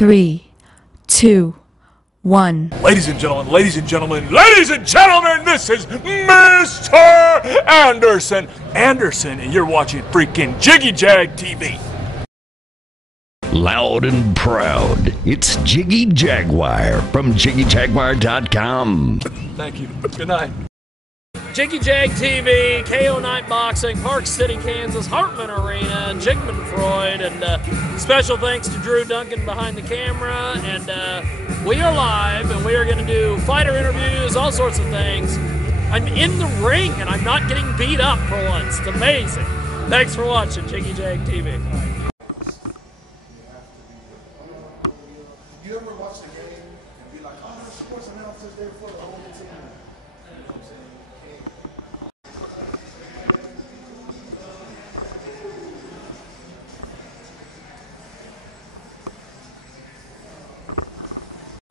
3, 2, 1. Ladies and gentlemen, ladies and gentlemen, ladies and gentlemen, this is Mr. Anderson. Anderson, and you're watching freaking Jiggy Jag TV. Loud and proud, it's Jiggy Jaguar from JiggyJaguar.com. Thank you. Good night. Jiggy Jag TV, KO Night Boxing, Park City, Kansas, Hartman Arena, Jigman Freud, and special thanks to Drew Duncan behind the camera. And we are live, and we are going to do fighter interviews, all sorts of things. I'm in the ring, and I'm not getting beat up for once. It's amazing. Thanks for watching Jiggy Jag TV. You ever watch the game and be like, oh, the sports announcers there for the whole team? You know what I'm saying?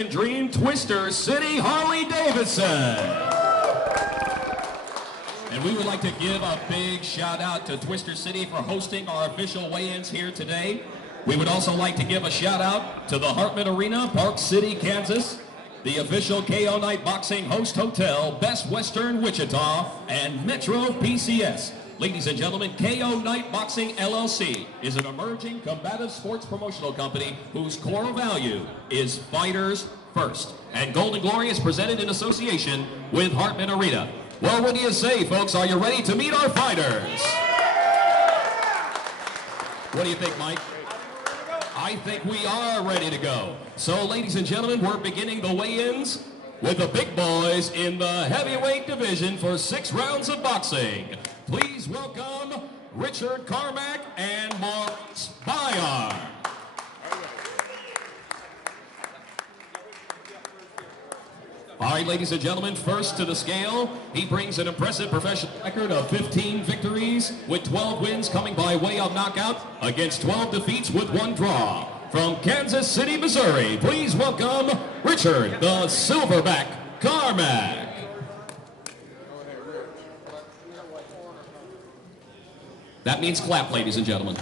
Dream Twister City, Harley Davidson. And we would like to give a big shout out to Twister City for hosting our official weigh-ins here today. We would also like to give a shout out to the Hartman Arena, Park City, Kansas, the official KO Night Boxing host hotel, Best Western Wichita, and Metro PCS. Ladies and gentlemen, KO Night Boxing LLC is an emerging combative sports promotional company whose core value is fighters first. And Golden Glory is presented in association with Hartman Arena. Well, what do you say, folks? Are you ready to meet our fighters? What do you think, Mike? I think we are ready to go. So, ladies and gentlemen, we're beginning the weigh-ins with the big boys in the heavyweight division for 6 rounds of boxing. Please welcome Richard Carmack and Maurice Bayard. All right, ladies and gentlemen, first to the scale, he brings an impressive professional record of 15 victories with 12 wins coming by way of knockout against 12 defeats with 1 draw. From Kansas City, Missouri, please welcome Richard the Silverback Carmack. That means clap, ladies and gentlemen.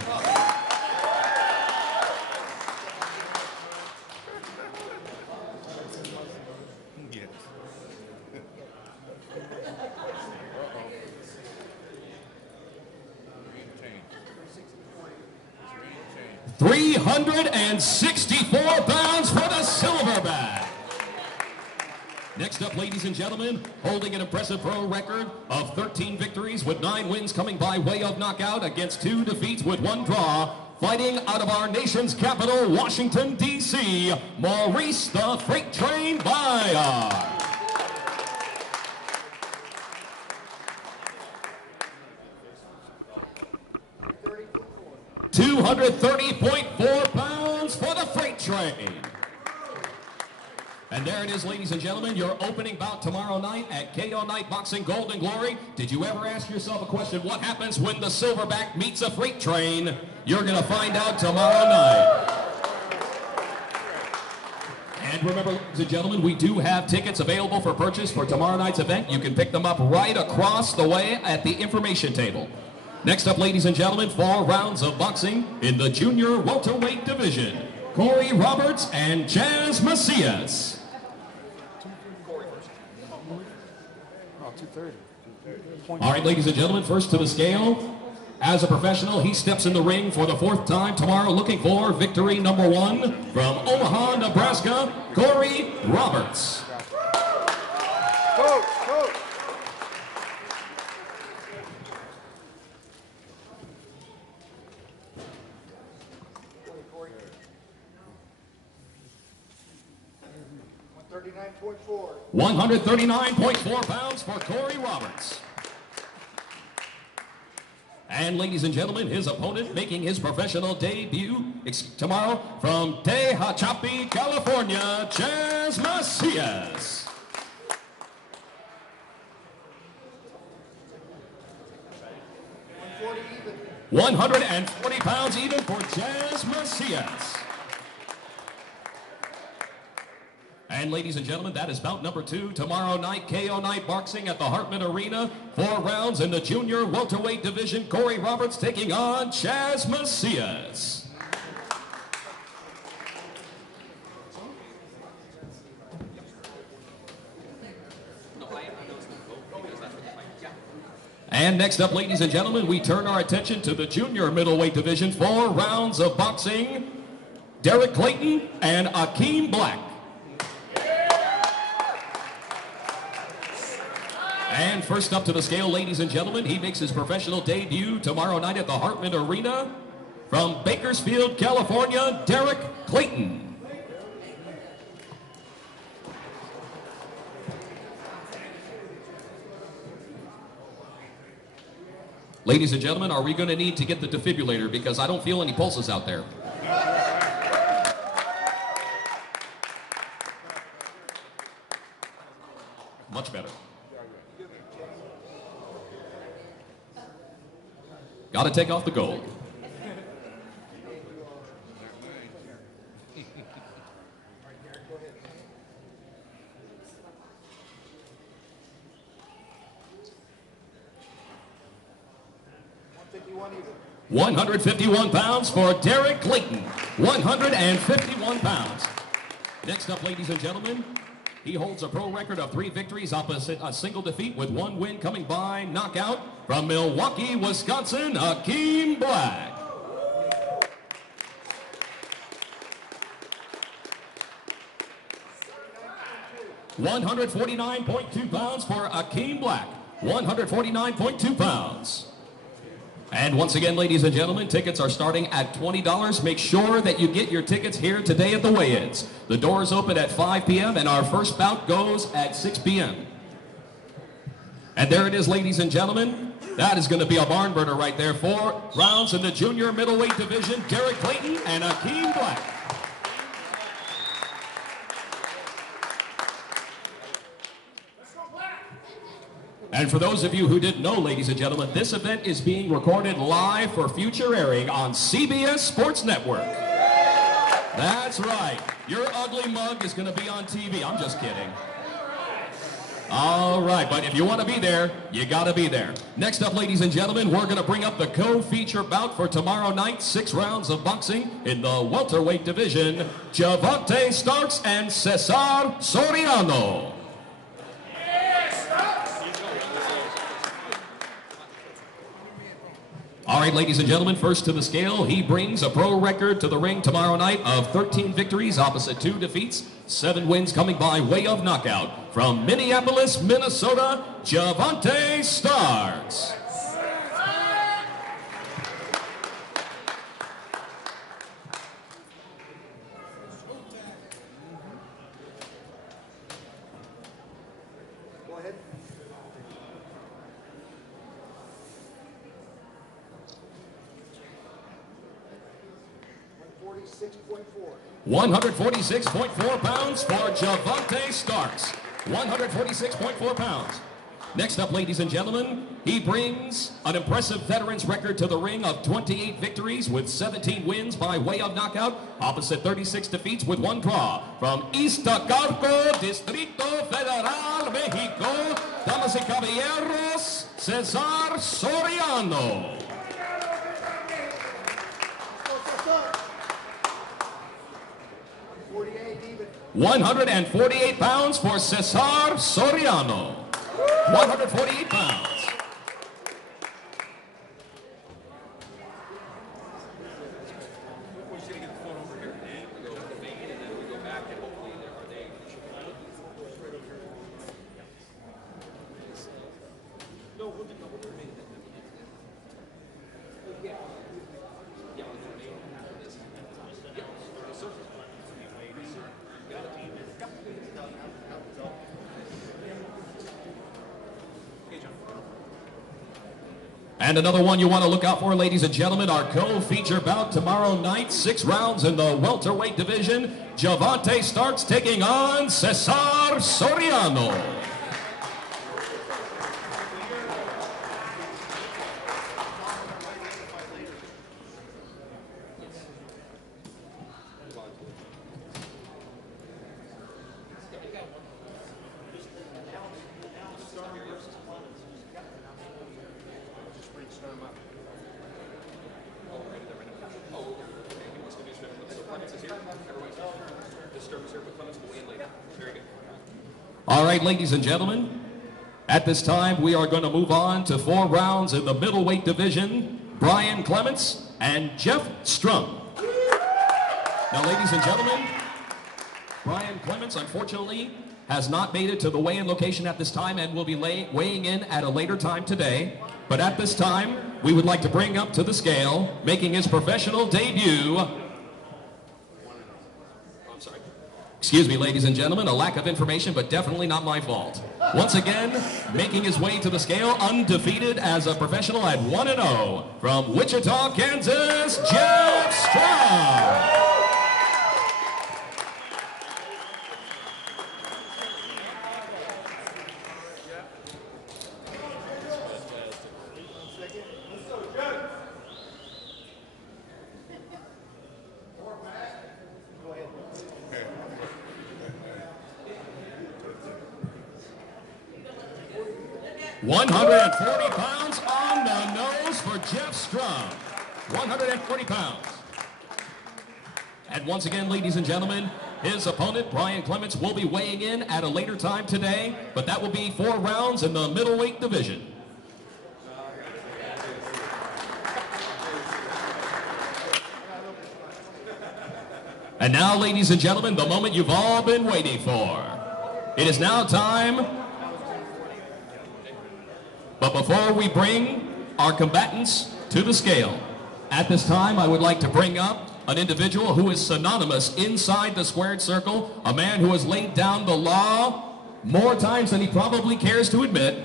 $364 for the Silverback. Next up, ladies and gentlemen, holding an impressive pro record of 13 victories with 9 wins coming by way of knockout against 2 defeats with 1 draw, fighting out of our nation's capital, Washington, D.C., Maurice the Freight Train Bayard. $230.4 for the Freight Train. And there it is, ladies and gentlemen, your opening bout tomorrow night at KO Night Boxing Golden Glory. Did you ever ask yourself a question, what happens when the Silverback meets a freight train? You're going to find out tomorrow night. And remember, ladies and gentlemen, we do have tickets available for purchase for tomorrow night's event. You can pick them up right across the way at the information table. Next up, ladies and gentlemen, 4 rounds of boxing in the junior welterweight division. Corey Roberts and Chaz Macias. All right, ladies and gentlemen, first to the scale. As a professional, he steps in the ring for the 4th time tomorrow, looking for victory number 1 from Omaha, Nebraska, Corey Roberts. Coach. 139.4 pounds for Corey Roberts. And ladies and gentlemen, his opponent making his professional debut tomorrow from Tehachapi, California, Chaz Macias. 140 pounds even for Chaz Macias. And ladies and gentlemen, that is bout number 2 tomorrow night, KO Night Boxing at the Hartman Arena. 4 rounds in the junior welterweight division. Corey Roberts taking on Chaz Macias. And next up, ladies and gentlemen, we turn our attention to the junior middleweight division. 4 rounds of boxing. Derek Clayton and Akeem Black. And first up to the scale, ladies and gentlemen, he makes his professional debut tomorrow night at the Hartman Arena. From Bakersfield, California, Derek Clayton. Ladies and gentlemen, are we going to need to get the defibrillator because I don't feel any pulses out there? Much better. Got to take off the gold. £151 for Derek Clayton. 151 pounds. Next up, ladies and gentlemen, he holds a pro record of 3 victories opposite a single defeat with 1 win coming by knockout. From Milwaukee, Wisconsin, Akeem Black. £149.2 for Akeem Black. 149.2 pounds. And once again, ladies and gentlemen, tickets are starting at $20. Make sure that you get your tickets here today at the weigh-ins. The doors open at 5 p.m. and our first bout goes at 6 p.m. And there it is, ladies and gentlemen. That is going to be a barn burner right there. 4 rounds in the junior middleweight division. Derek Clayton and Akeem Black. And for those of you who didn't know, ladies and gentlemen, this event is being recorded live for future airing on CBS Sports Network. That's right. Your ugly mug is going to be on TV. I'm just kidding. All right, but if you want to be there, you got to be there. Next up, ladies and gentlemen, we're going to bring up the co-feature bout for tomorrow night. 6 rounds of boxing in the welterweight division. Javante Starks and Cesar Soriano. All right, ladies and gentlemen, first to the scale, he brings a pro record to the ring tomorrow night of 13 victories opposite 2 defeats, 7 wins coming by way of knockout. From Minneapolis, Minnesota, Javante Starks. Go ahead. 146.4 pounds for Javante Starks. 146.4 pounds. Next up, ladies and gentlemen, he brings an impressive veteran's record to the ring of 28 victories with 17 wins by way of knockout, opposite 36 defeats with 1 draw. From Iztacalco, Distrito Federal, Mexico, damas y caballeros, Cesar Soriano. 148 pounds for Cesar Soriano. 148 pounds. And another one you want to look out for, ladies and gentlemen, our co-feature bout tomorrow night, 6 rounds in the welterweight division. Javante Starks taking on Cesar Soriano. All right, ladies and gentlemen, At this time, we are going to move on to 4 rounds in the middleweight division. Brian Clements and Jeff Strum. Now, ladies and gentlemen, Brian Clements, unfortunately, has not made it to the weigh-in location at this time and will be weighing in at a later time today. But at this time, we would like to bring up to the scale, making his professional debut. Excuse me, ladies and gentlemen, a lack of information, but definitely not my fault. Once again, making his way to the scale, undefeated as a professional at 1-0, from Wichita, Kansas, Jeff Strum. £140 on the nose for Jeff Strum. 140 pounds. And once again, ladies and gentlemen, his opponent, Brian Clements, will be weighing in at a later time today, but that will be 4 rounds in the middleweight division. And now, ladies and gentlemen, the moment you've all been waiting for. It is now time. But before we bring our combatants to the scale, at this time I would like to bring up an individual who is synonymous inside the squared circle, a man who has laid down the law more times than he probably cares to admit,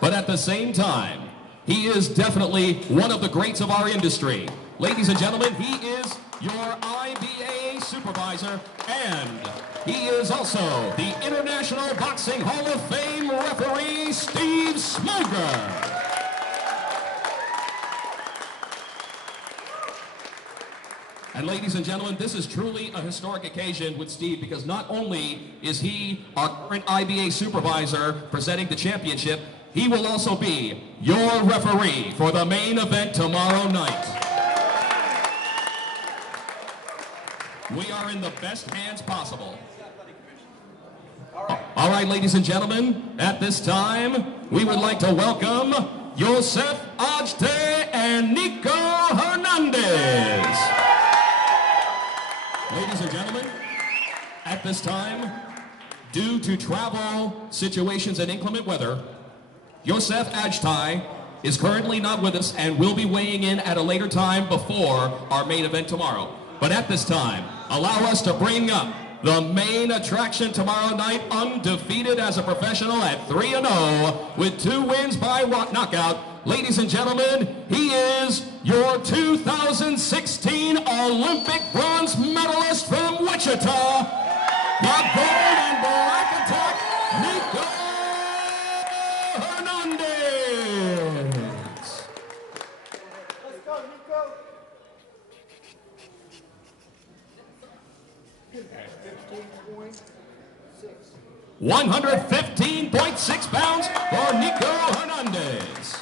but at the same time, he is definitely one of the greats of our industry. Ladies and gentlemen, he is your IBA supervisor, and he is also the International Boxing Hall of Fame referee, Steve Smoger. And ladies and gentlemen, this is truly a historic occasion with Steve, because not only is he our current IBA supervisor presenting the championship, he will also be your referee for the main event tomorrow night. We are in the best hands possible. All right, ladies and gentlemen, at this time, we would like to welcome Joseph Ajte and Nico Hernandez. Ladies and gentlemen, at this time, due to travel situations and inclement weather, Joseph Ajte is currently not with us and will be weighing in at a later time before our main event tomorrow. But at this time, allow us to bring up the main attraction tomorrow night, undefeated as a professional at 3-0 with 2 wins by knockout. Ladies and gentlemen, he is your 2016 Olympic bronze medalist from Wichita, the gold and black attack, Nico Hernandez. Let's go, Nico. 115.6 pounds for Nico Hernandez.